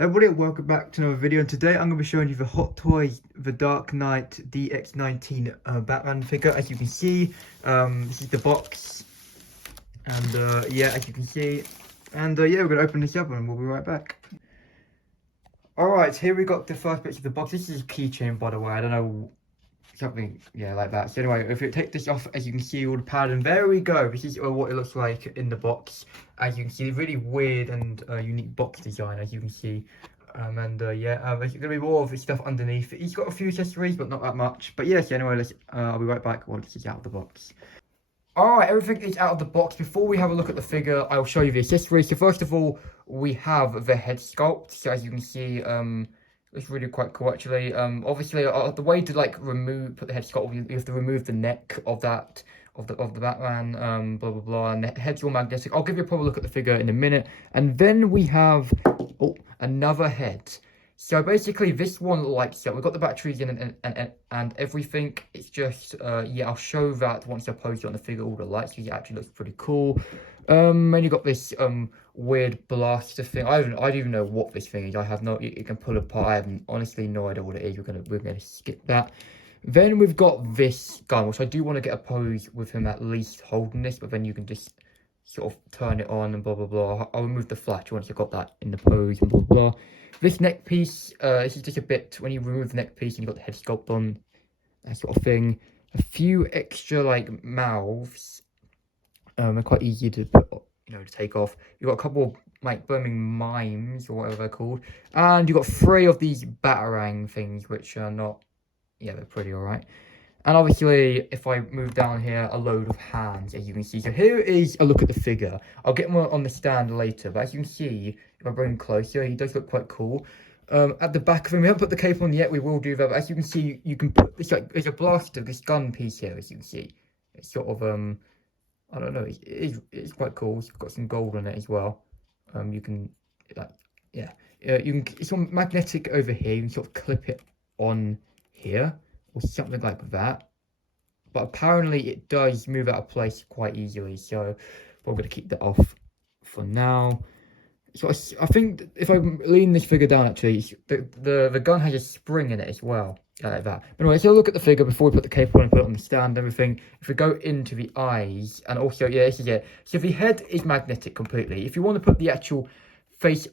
Everybody, welcome back to another video, and today I'm going to be showing you the Hot Toys The Dark Knight DX19 Batman figure. As you can see, this is the box, and yeah, as you can see, and yeah, we're going to open this up and we'll be right back. Alright, here we got the first bits of the box. This is a keychain, by the way. I don't know, something, yeah, like that. So anyway, if you take this off, as you can see, all the padding, there we go. This is what it looks like in the box. As you can see, really weird and unique box design, as you can see. Yeah, there's gonna be more of this stuff underneath. He's got a few accessories, but not that much. But yes, anyway, I'll be right back once this is out of the box. Alright, everything is out of the box. Before we have a look at the figure, I'll show you the accessories. So first of all, we have the head sculpt. So as you can see, it's really quite cool actually. Obviously, the way to like put the head sculpt, you have to remove the neck of that of the Batman, blah blah blah, and the head's all magnetic. I'll give you a proper look at the figure in a minute, and then we have another head. So basically, this one like so we've got the batteries in and everything. It's just yeah, I'll show that once I post it on the figure. All the lights, it actually looks pretty cool. And you got this weird blaster thing. I don't even know what this thing is. I have no. You can pull apart. I have honestly no idea what it is. We're gonna skip that. Then we've got this gun, which I do want to get a pose with him at least holding this, but then you can just sort of turn it on and blah blah blah. I'll remove the flash once you've got that in the pose and blah blah. This neck piece, this is just a bit when you remove the neck piece and you've got the head sculpt on, that sort of thing. A few extra like mouths. They're quite easy to put, to take off. You've got a couple of like Birmingham mimes or whatever they're called, and you've got 3 of these batarang things, which are not, yeah, they're pretty alright. And obviously, if I move down here, a load of hands, as you can see. So here is a look at the figure. I'll get more on the stand later, but as you can see, if I bring him closer, he does look quite cool. At the back of him, we haven't put the cape on yet, we will do that, but as you can see, you can put this, like, there's a blaster, this gun piece here, as you can see. It's sort of, I don't know, it's quite cool. It's got some gold on it as well. You can, like, yeah. It's all magnetic over here, you can sort of clip it on here, or something like that, but apparently it does move out of place quite easily, so we're going to keep that off for now. So I think if I lean this figure down, actually, the gun has a spring in it as well, like that. But anyway, so look at the figure before we put the cape on and put it on the stand and everything. If we go into the eyes, and also, yeah, this is it. So the head is magnetic completely. If you want to put the actual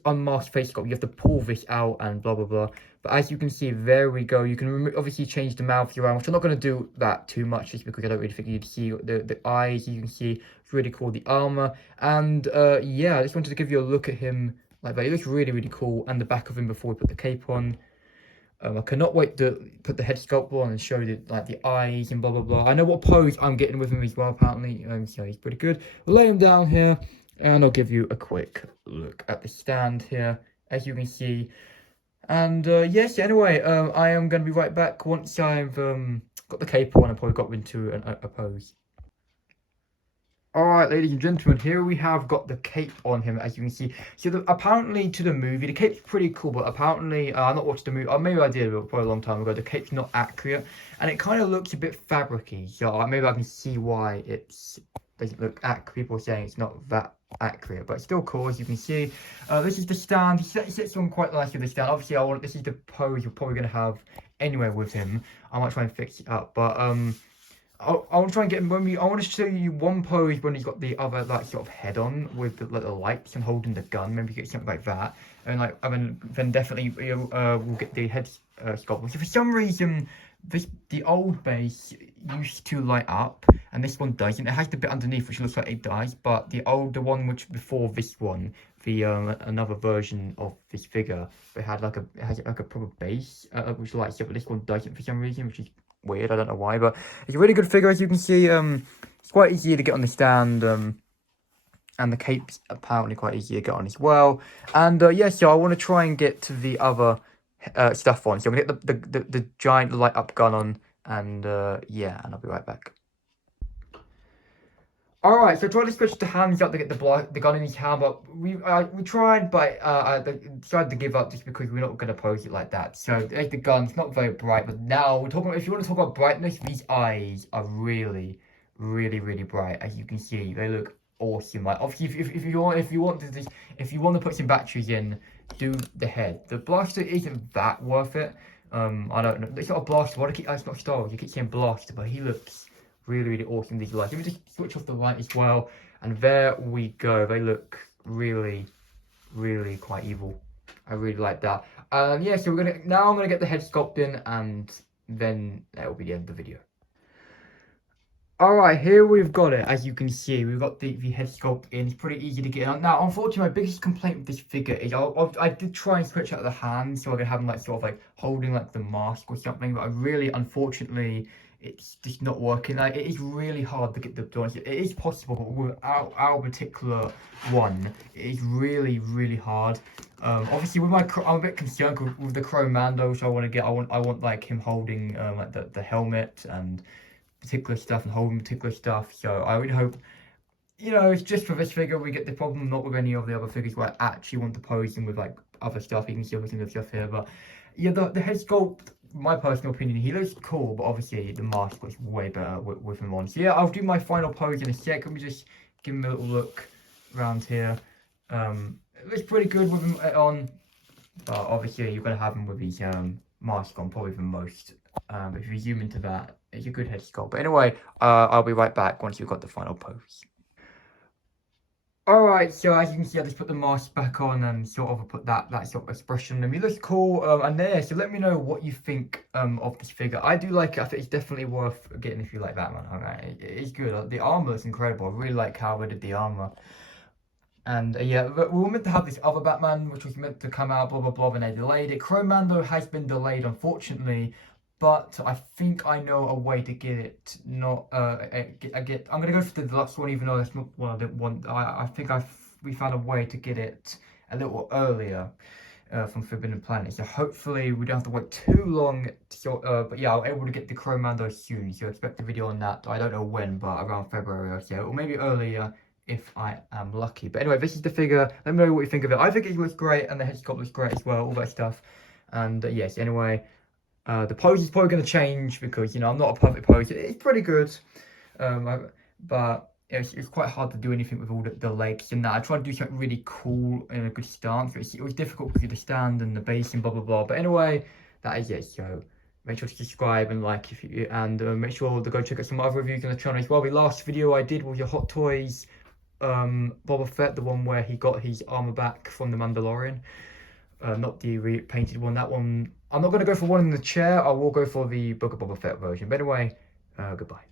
unmasked face sculpt, you have to pull this out and blah blah blah. But as you can see, there we go. You can obviously change the mouth around, which I'm not going to do that too much, just because I don't really think you'd see the eyes. You can see it's really cool, the armor, and yeah, I just wanted to give you a look at him like that. He looks really really cool, and the back of him before we put the cape on. I cannot wait to put the head sculpt on and show the eyes and blah blah blah. I know what pose I'm getting with him as well, apparently. So he's pretty good. We'll lay him down here, and I'll give you a quick look at the stand here, as you can see. And yes, anyway, I am going to be right back once I've got the cape on and probably got into a pose. Alright, ladies and gentlemen, here we have got the cape on him, as you can see. So apparently to the movie, the cape's pretty cool, but apparently, I've not watched the movie, maybe I did, but probably a long time ago, the cape's not accurate, and it kind of looks a bit fabric-y, so maybe I can see why it doesn't look accurate. People are saying it's not that accurate, but it's still cool, as you can see. This is the stand. He sits on quite nicely with the stand. Obviously, this is the pose you're probably going to have anywhere with him. I might try and fix it up, but I want to try and get him I want to show you one pose when he's got the other like sort of head on with the little lights and holding the gun. Maybe get something like that, and like then definitely we'll get the head sculpt. So for some reason, the old base used to light up, and this one doesn't. It has the bit underneath which looks like it does, but the one which before this one, the another version of this figure, it has like a proper base which lights up, but this one doesn't for some reason, which is weird. I don't know why, but it's a really good figure, as you can see. It's quite easy to get on the stand, and the cape's apparently quite easy to get on as well. And yeah, so I want to try and get to the other stuff on. So I'm gonna get the giant light up gun on, and yeah, and I'll be right back. Alright, so I tried to switch the hands up to get the gun in his hand, but we tried, but I decided to give up just because we're not going to pose it like that. So there's the gun. It's not very bright, but now we're talking. If you want to talk about brightness, these eyes are really, really, really bright. As you can see, they look awesome. Like obviously, if you want to put some batteries in, do the head. The blaster isn't that worth it. I don't know. It's not a blaster. Why do I keep? It's not Star Wars. You keep saying blaster, but he looks really awesome. These lights. Let me just switch off the light as well, and there we go. They look really quite evil. I really like that. Yeah. So I'm gonna get the head sculpting, and then that will be the end of the video. Alright, here we've got it. As you can see, we've got the head sculpt in. It's pretty easy to get in. Now, unfortunately, my biggest complaint with this figure is I did try and switch out the hands so I could have him like sort of like holding like the mask or something, but unfortunately, it's just not working. Like, it is really hard to get the joints. It is possible, but with our particular one, it is really hard. Obviously, with I'm a bit concerned with the Chrome Mando, which I want to get. I want like him holding like the helmet and particular stuff and holding particular stuff. So I really hope, it's just for this figure we get the problem, not with any of the other figures where I actually want to pose them with like other stuff. You can see everything of stuff here, but yeah, the head sculpt, my personal opinion, he looks cool, but obviously the mask looks way better with him on. So yeah, I'll do my final pose in a sec. Let me just give him a little look around here. It looks pretty good with him on, but obviously you're gonna have him with his mask on probably the most. If you zoom into that, it's a good head sculpt. But anyway, I'll be right back once you've got the final pose. Alright, so as you can see, I just put the mask back on and sort of put that sort of expression on him. He looks cool, and there, so let me know what you think of this figure. I do like it. I think it's definitely worth getting if you like Batman. Alright, it's good. The armor is incredible. I really like how they did the armor. And yeah, we were meant to have this other Batman, which was meant to come out, blah blah blah, and they delayed it. Chrome Mando has been delayed, unfortunately. But I think I know a way to get it. I'm gonna go for the deluxe one, even though that's not what I didn't want. I think we found a way to get it a little earlier from Forbidden Planet. So hopefully we don't have to wait too long. But yeah, I'm able to get the Chrome Mando soon. So expect a video on that. I don't know when, but around February or so, or maybe earlier if I am lucky. But anyway, this is the figure. Let me know what you think of it. I think it looks great, and the head sculpt looks great as well. All that stuff. And yes, anyway. The pose is probably going to change because, I'm not a perfect pose. It's pretty good, but it's quite hard to do anything with all the legs and that. I tried to do something really cool in a good stance. It was difficult because of the stand and the base and blah, blah, blah. But anyway, that is it. So make sure to subscribe and like and make sure to go check out some other reviews on the channel as well. The last video I did was your Hot Toys Boba Fett, the one where he got his armor back from the Mandalorian. Not the repainted one. That one, I'm not going to go for one in the chair. I will go for the Book of Boba Fett version. But anyway, goodbye.